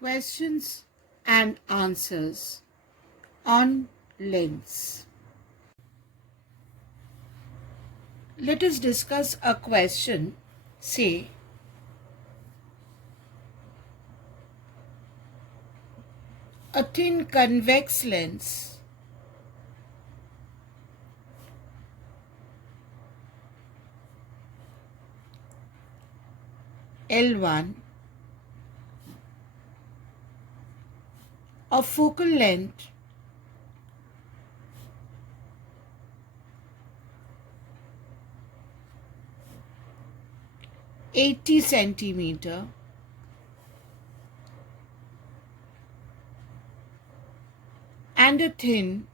Questions and answers on lens. Let us discuss a question. Say, a thin convex lens L1 of focal length 80 centimeter and a thin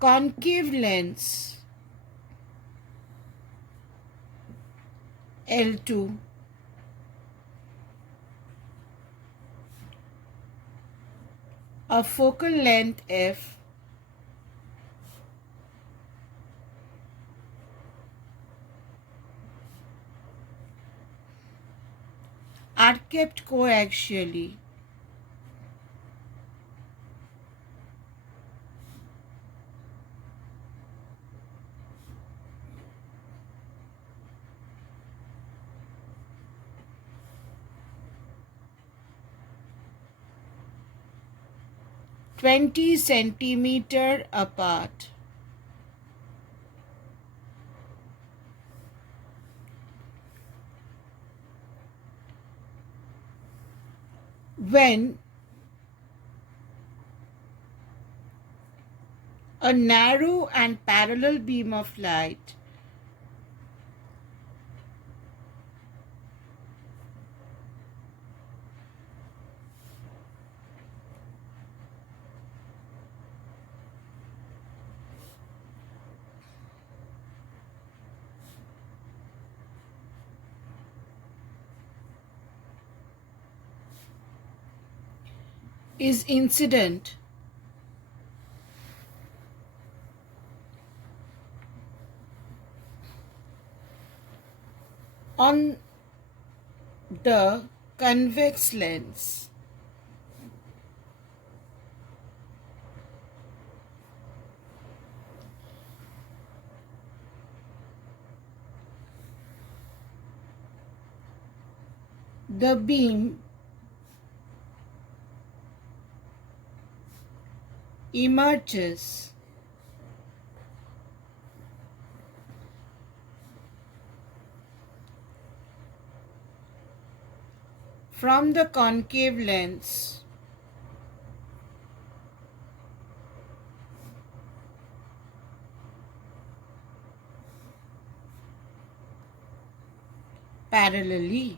concave lens L2 of focal length F are kept coaxially (20 centimeter apart). When a narrow and parallel beam of light is incident on the convex lens, the beam emerges from the concave lens parallelly.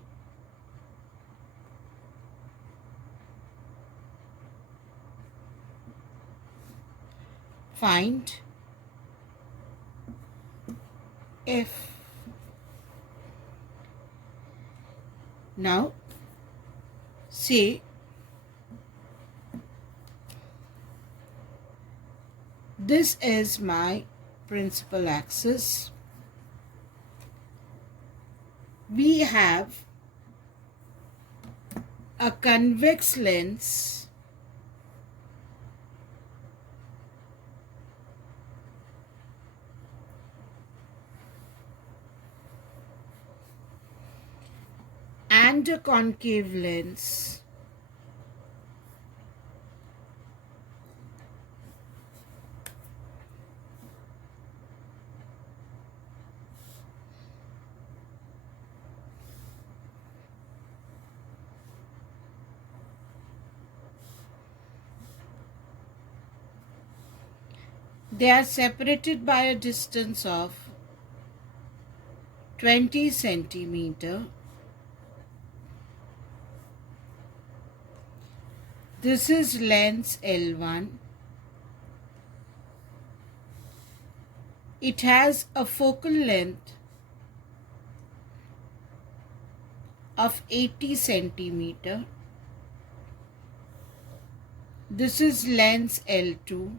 Find F. Now say this is my principal axis. We have a convex lens and a concave lens. They are separated by a distance of 20 centimeter. This is lens L1. It has a focal length of 80 centimeter. This is lens L2.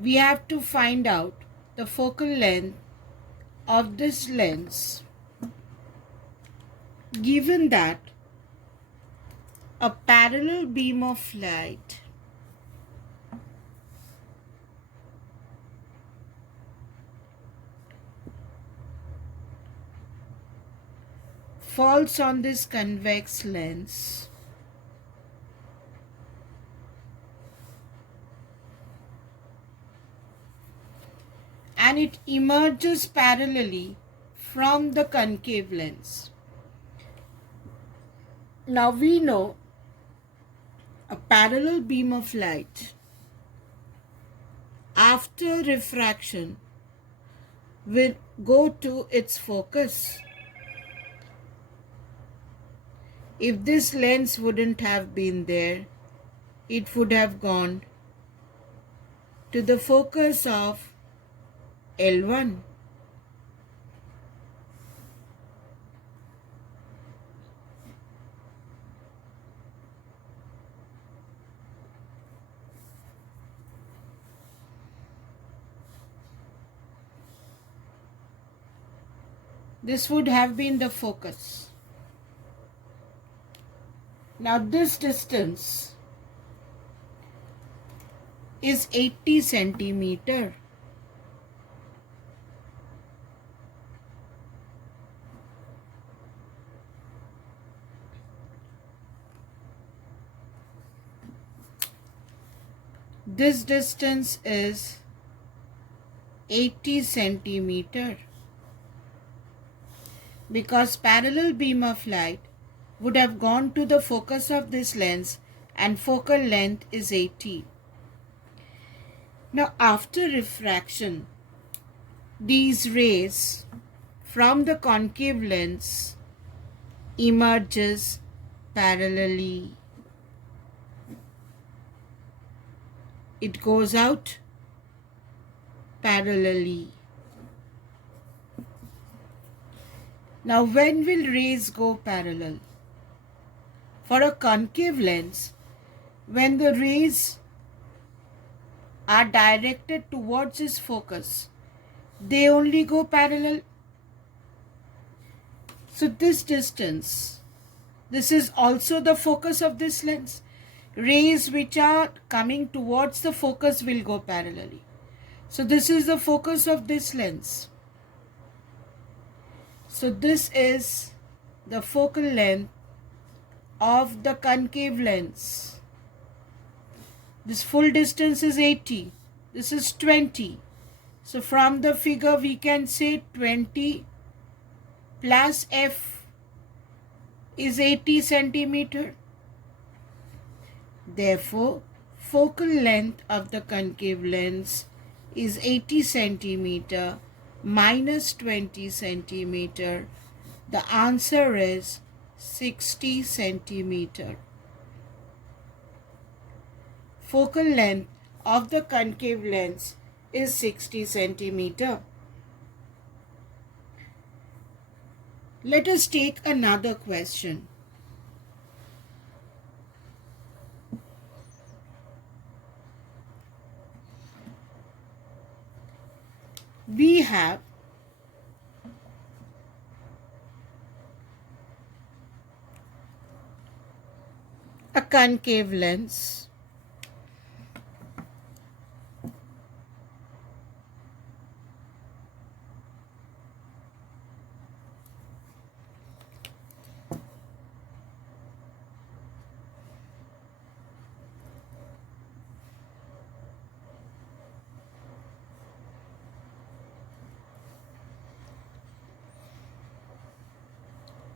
We have to find out the focal length of this lens, given that a parallel beam of light falls on this convex lens and it emerges parallelly from the concave lens. Now we know a parallel beam of light after refraction will go to its focus. If this lens wouldn't have been there, it would have gone to the focus of L1. This would have been the focus. Now this distance is 80 centimeter. This distance is 80 centimeter. Because parallel beam of light would have gone to the focus of this lens and focal length is 80. Now after refraction, these rays from the concave lens emerges parallelly. It goes out parallelly. Now when will rays go parallel? For a concave lens, when the rays are directed towards its focus, they only go parallel. So this distance, this is also the focus of this lens. Rays which are coming towards the focus will go parallelly. So this is the focus of this lens. So this is the focal length of the concave lens. This full distance is 80. This is 20. So from the figure we can say 20 plus f is 80 centimeter. Therefore, focal length of the concave lens is 80 centimeter minus 20 centimeter. The answer is 60 centimeter. Focal length of the concave lens is 60 centimeter. Let us take another question. We have a concave lens.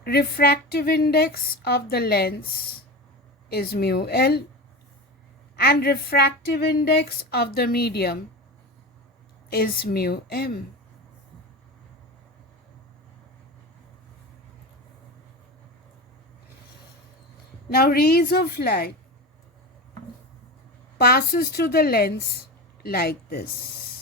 Refractive index of the lens is mu L and refractive index of the medium is mu M. Now rays of light passes through the lens like this.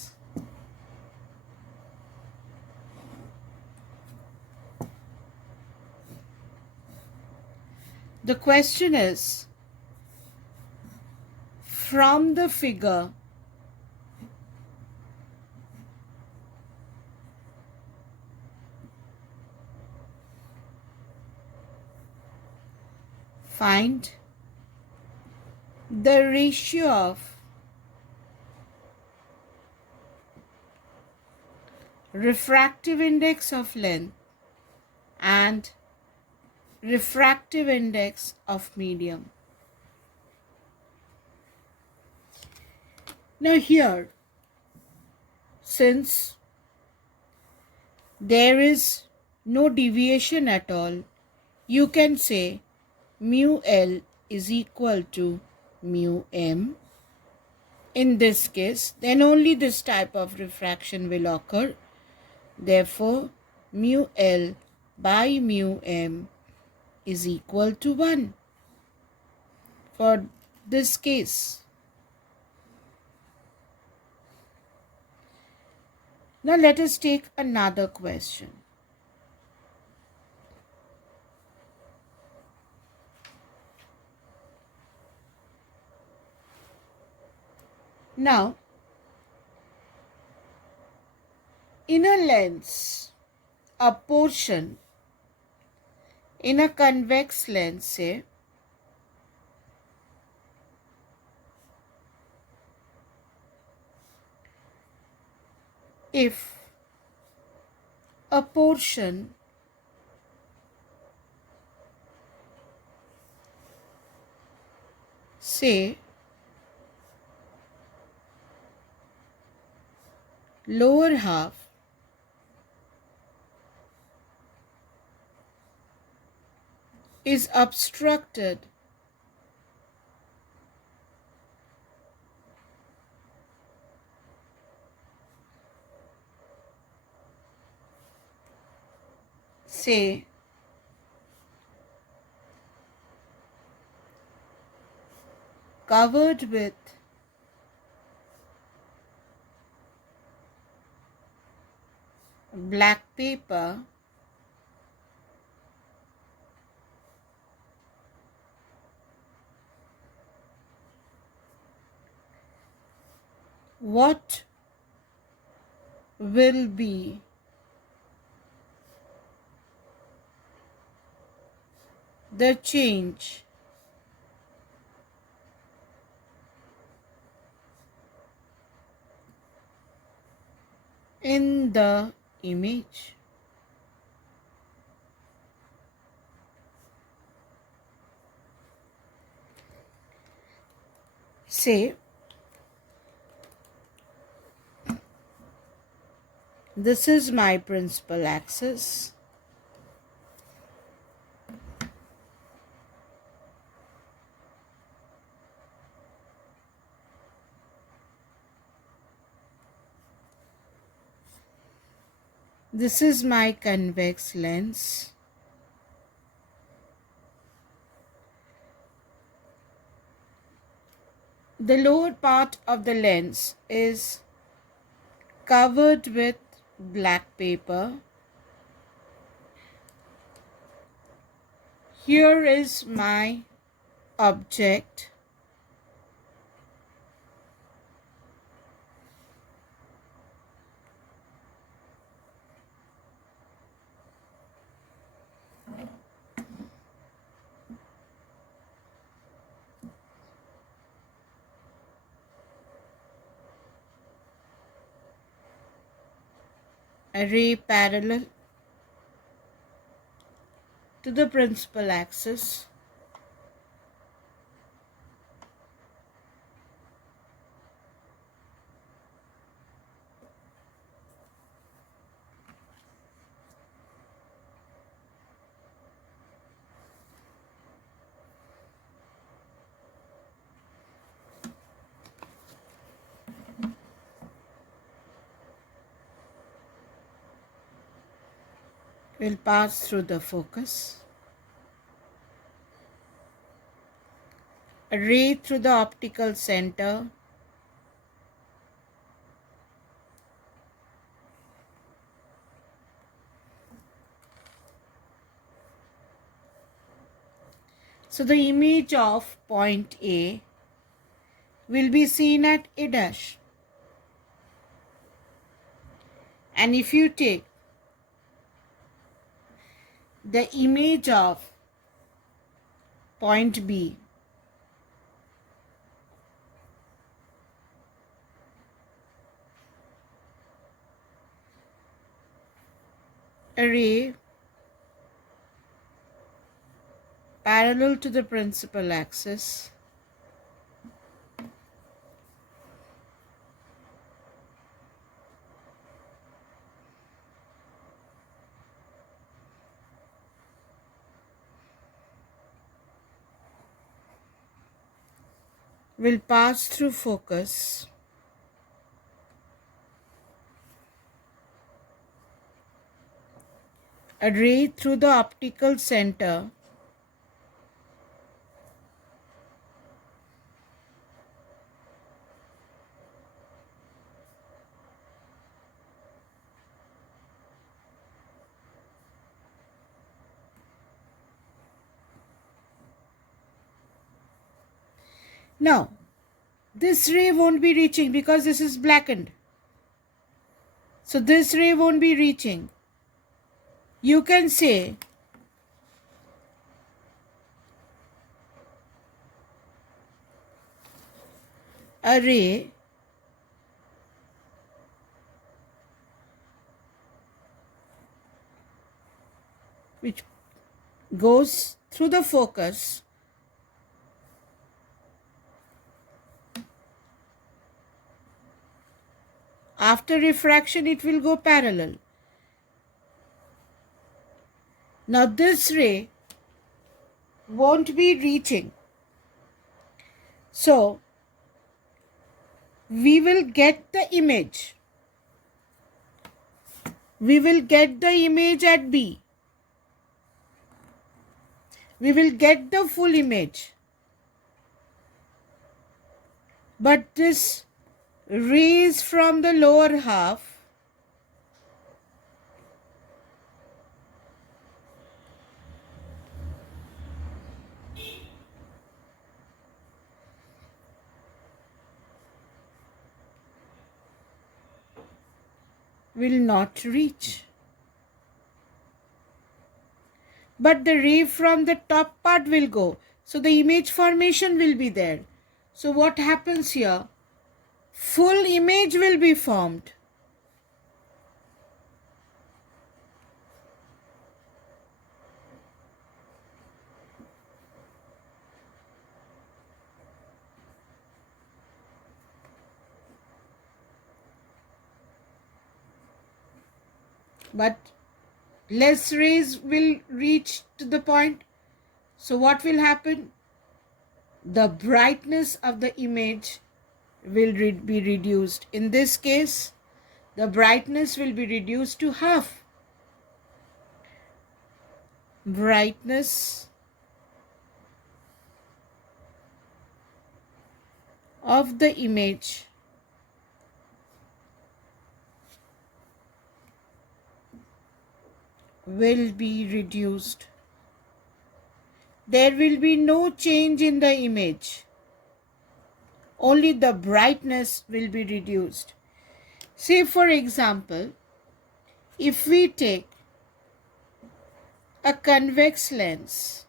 The question is, from the figure, Find the ratio of refractive index of length and refractive index of medium. Now here, since there is no deviation at all, you can say mu L is equal to mu M. In this case, then only this type of refraction will occur. Therefore, mu L by mu M is equal to 1 for this case. Now let us take another question. Now, in a lens, a portion in a convex lens, say, if a portion say lower half is obstructed say covered with black paper, what will be the change in the image? Say this is my principal axis. This is my convex lens. The lower part of the lens is covered with black paper. Here is my object. A ray parallel to the principal axis. Will pass through the focus. A ray through the optical center. So the image of point A will be seen at A dash. And if you take the image of point B. A ray parallel to the principal axis will pass through focus a ray through the optical center now. This ray won't be reaching because this is blackened. So this ray won't be reaching. You can say a ray which goes through the focus after refraction, it will go parallel. Now this ray won't be reaching. So we will get the image. We will get the image at B. We will get the full image. But this rays from the lower half will not reach. But the ray from the top part will go. So the image formation will be there. So what happens here? Full image will be formed. But less rays will reach to the point. So what will happen? The brightness of the image will be reduced. In this case, the brightness will be reduced to half. Brightness of the image will be reduced. There will be no change in the image. Only the brightness will be reduced. Say for example, if we take a convex lens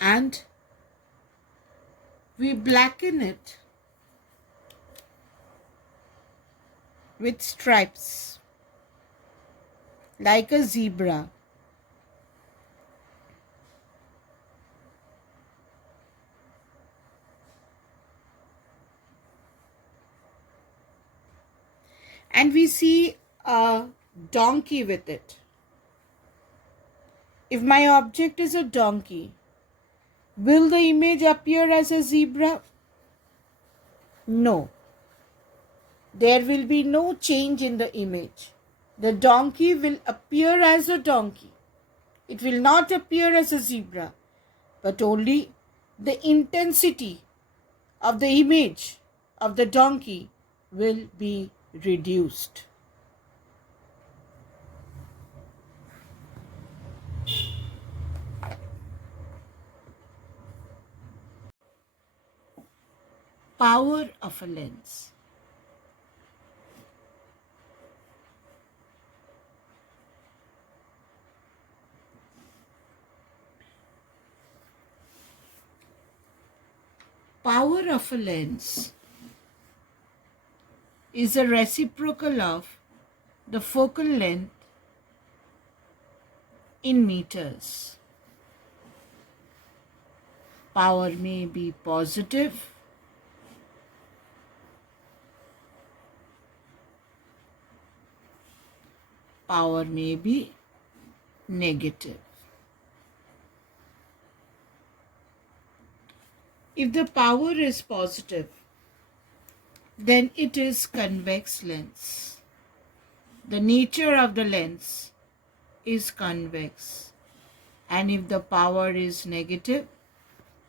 and we blacken it with stripes like a zebra. And we see a donkey with it. If my object is a donkey, will the image appear as a zebra? No. There will be no change in the image. The donkey will appear as a donkey. It will not appear as a zebra, but only the intensity of the image of the donkey will be reduced. power of a lens. Power of a lens is a reciprocal of the focal length in meters. Power may be positive, power may be negative. If the power is positive, then it is convex lens. The nature of the lens is convex. And if the power is negative,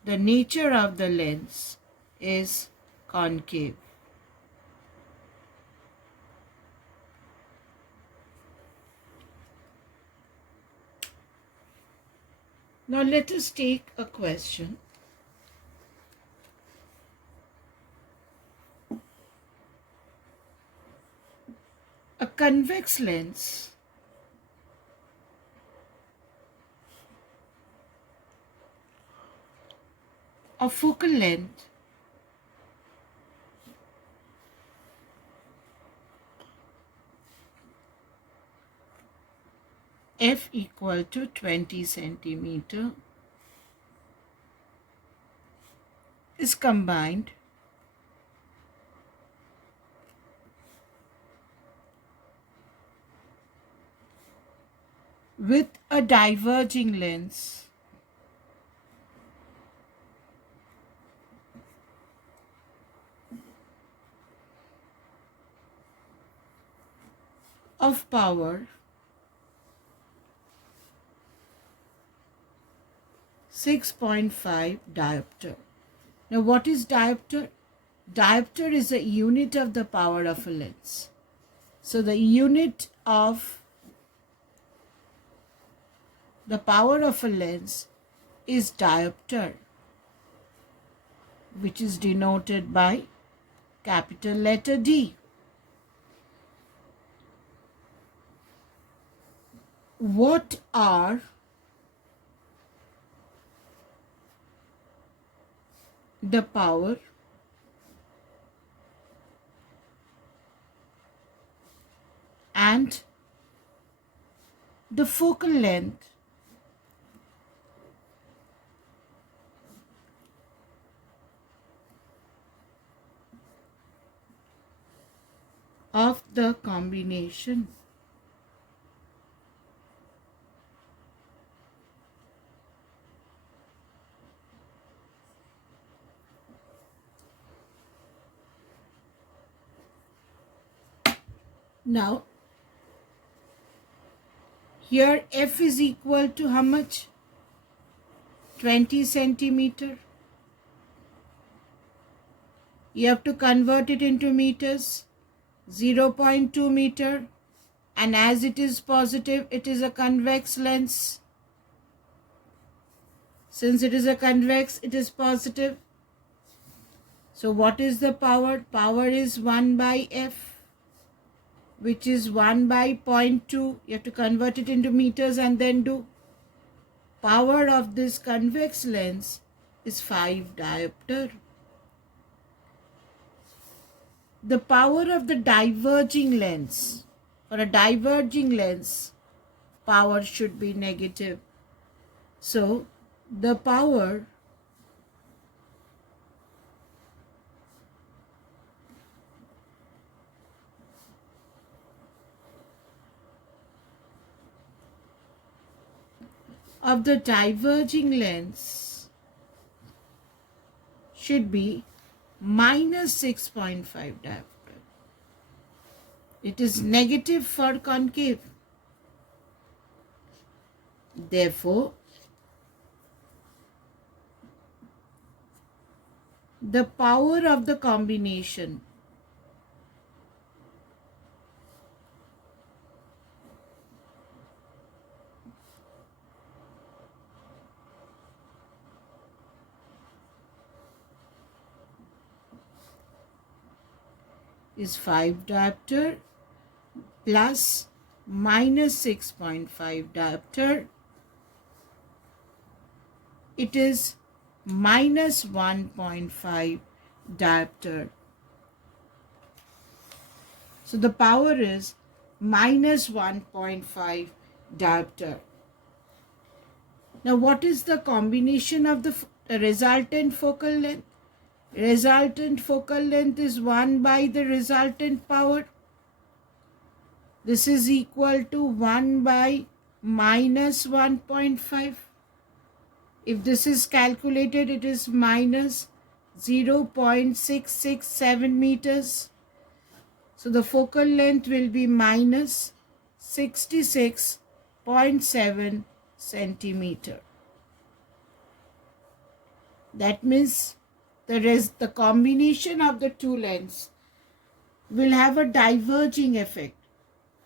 the nature of the lens is concave. Now let us take a question. A convex lens of focal length f equal to 20 centimeter is combined with a diverging lens of power 6.5 diopter. Now what is diopter? Diopter is a unit of the power of a lens. So the unit of the power of a lens is diopter, which is denoted by capital letter D. What are the power and the focal length of the combination? Now, here f is equal to how much? 20 centimeter. You have to convert it into meters. 0.2 meter. And as it is positive, it is a convex lens. Since it is a convex, it is positive. So what is the power? Power is 1 by f, which is 1 by 0.2. You have to convert it into meters and then do. Power of this convex lens is 5 diopter. The power of the diverging lens, for a diverging lens, power should be negative. So the power of the diverging lens should be minus 6.5 diopter. It is negative for concave. Therefore, the power of the combination is 5 diopter plus minus 6.5 diopter. It is minus 1.5 diopter. So the power is minus 1.5 diopter. Now what is the combination of the resultant focal length? Resultant focal length is 1 by the resultant power. This is equal to 1 by minus 1.5. If this is calculated, it is minus 0.667 meters. So the focal length will be minus 66.7 centimeter. That means the combination of the two lengths will have a diverging effect.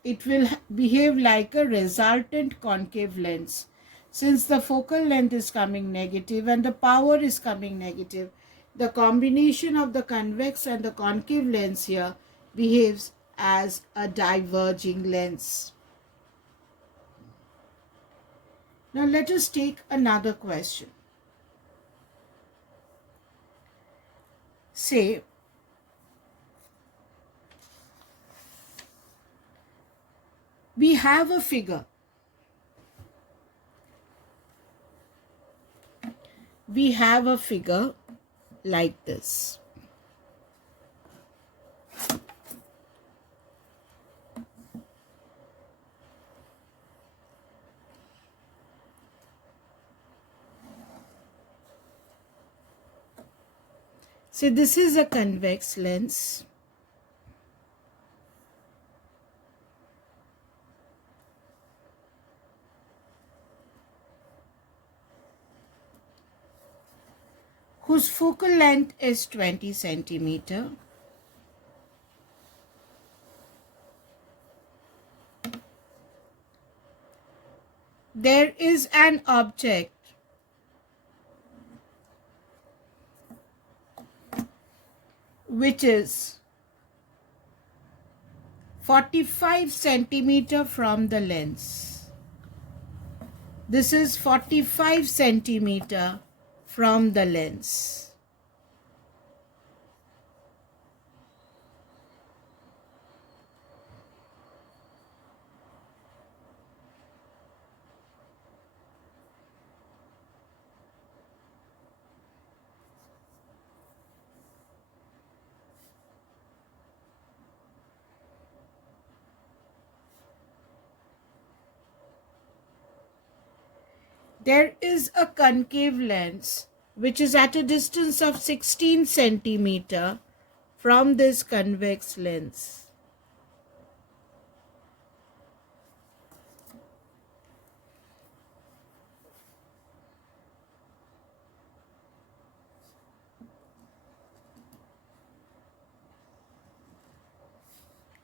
It will behave like a resultant concave lens. Since the focal length is coming negative and the power is coming negative, the combination of the convex and the concave lens here behaves as a diverging lens. Now let us take another question. Say, we have a figure. We have a figure like this. So this is a convex lens. Whose focal length is 20 centimeter. There is an object which is 45 centimeter from the lens. This is 45 centimeter from the lens. There is a concave lens which is at a distance of 16 centimeter from this convex lens.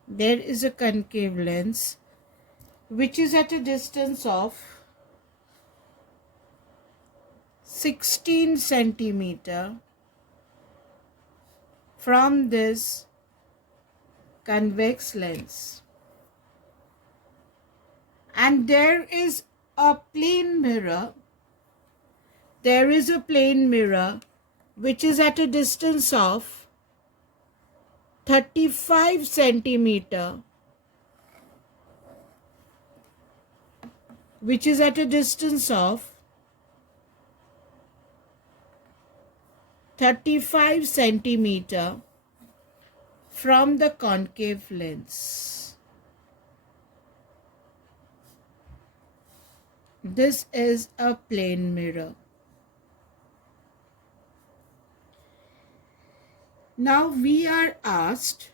There is a concave lens which is at a distance of 16 centimeter from this convex lens, and there is a plane mirror. There is a plane mirror which is at a distance of 35 centimeter, which is at a distance of 35 centimeter from the concave lens. This is a plane mirror. Now we are asked,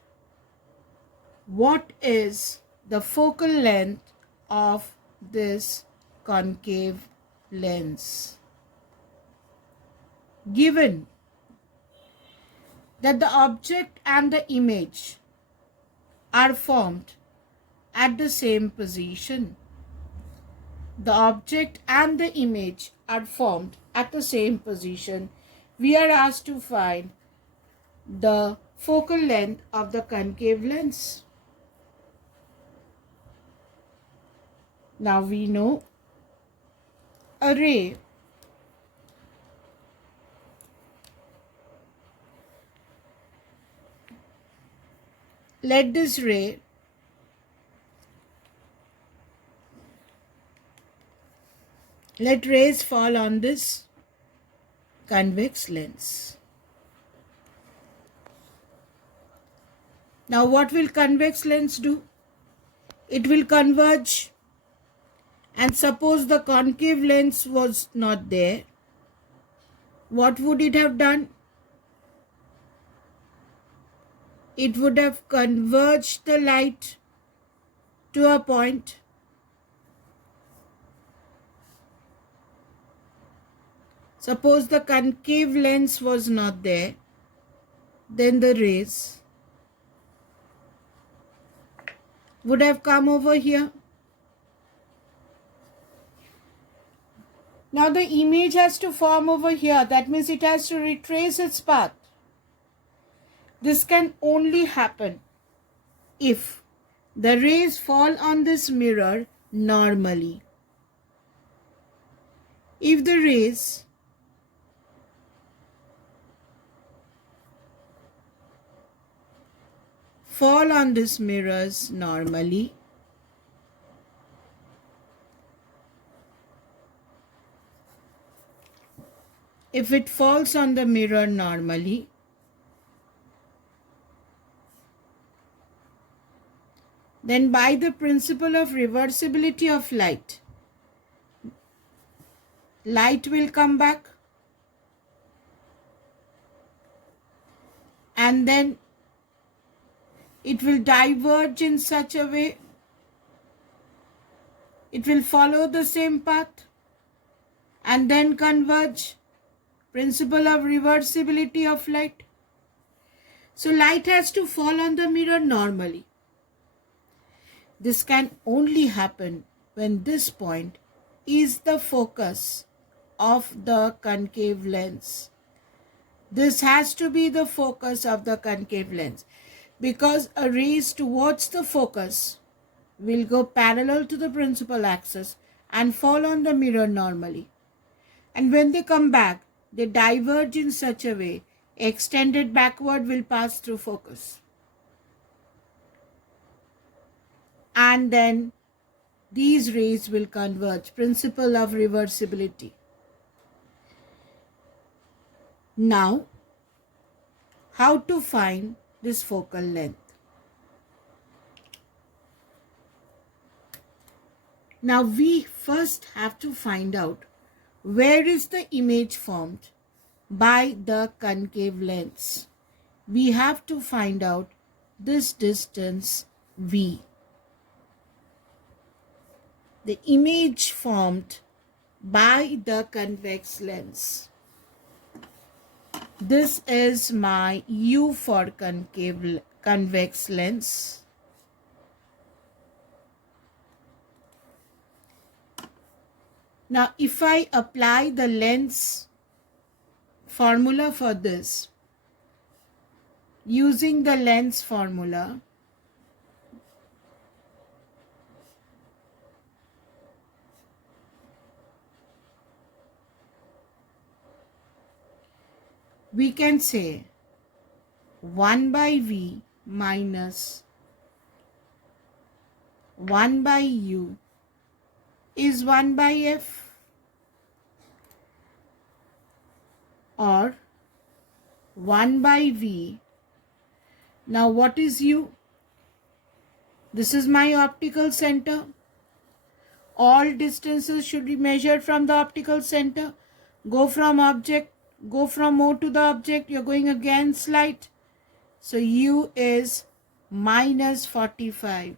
what is the focal length of this concave lens? Given that the object and the image are formed at the same position. The object and the image are formed at the same position. We are asked to find the focal length of the concave lens. Now we know a ray let rays fall on this convex lens. Now what will convex lens do? It will converge, and suppose the concave lens was not there, what would it have done? It would have converged the light to a point. Suppose the concave lens was not there, then the rays would have come over here. Now the image has to form over here. That means it has to retrace its path. This can only happen if the rays fall on this mirror normally. If the rays fall on this mirrors normally, if it falls on the mirror normally, then by the principle of reversibility of light, light will come back, and then it will diverge in such a way, it will follow the same path and then converge. Principle of reversibility of light. So light has to fall on the mirror normally. This can only happen when this point is the focus of the concave lens. This has to be the focus of the concave lens, because a rays towards the focus will go parallel to the principal axis and fall on the mirror normally. And when they come back, they diverge in such a way, extended backward will pass through focus. And then these rays will converge. Principle of reversibility. Now, how to find this focal length? Now we first have to find out where is the image formed by the concave lens. We have to find out this distance V. The image formed by the convex lens. This is my U for convex lens. Now, if I apply the lens formula for this, using the lens formula, we can say 1 by V minus 1 by U is 1 by F, or 1 by V. Now what is U? This is my optical center. All distances should be measured from the optical center. Go from O to the object, you're going against light. So U is minus 45.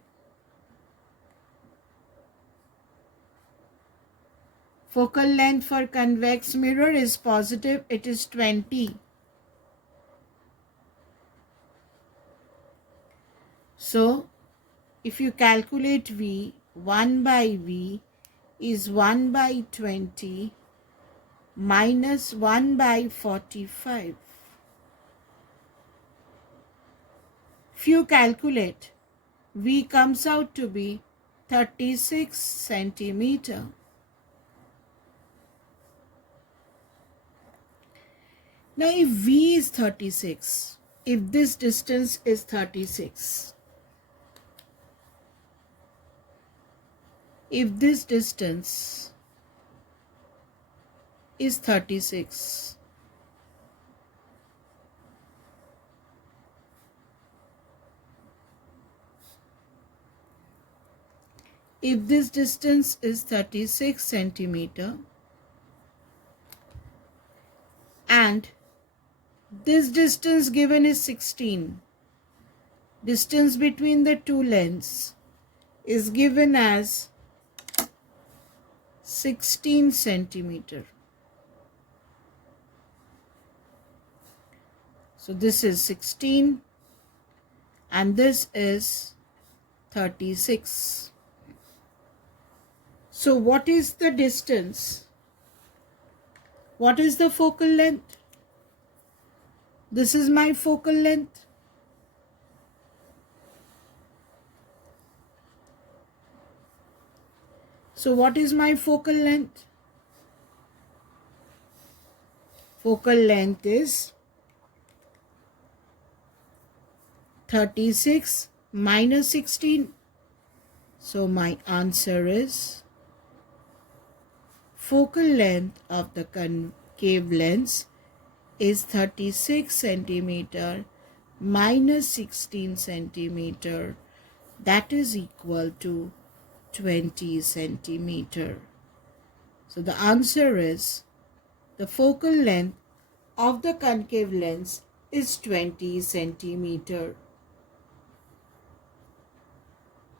Focal length for convex mirror is positive, it is 20. So, if you calculate V, 1 by V is 1 by 20 minus 1 by 45. If you calculate, V comes out to be 36 centimeter. Now if V is 36, if this distance is 36, if this distance is 36, if this distance is 36 centimeter and this distance given is 16, distance between the two lengths is given as 16 centimeter. So this is 16 and this is 36. So what is the distance? What is the focal length? This is my focal length. So what is my focal length? Focal length is 36 minus 16. So my answer is focal length of the concave lens is 36 centimeter minus 16 centimeter, that is equal to 20 centimeter. So the answer is the focal length of the concave lens is 20 centimeter.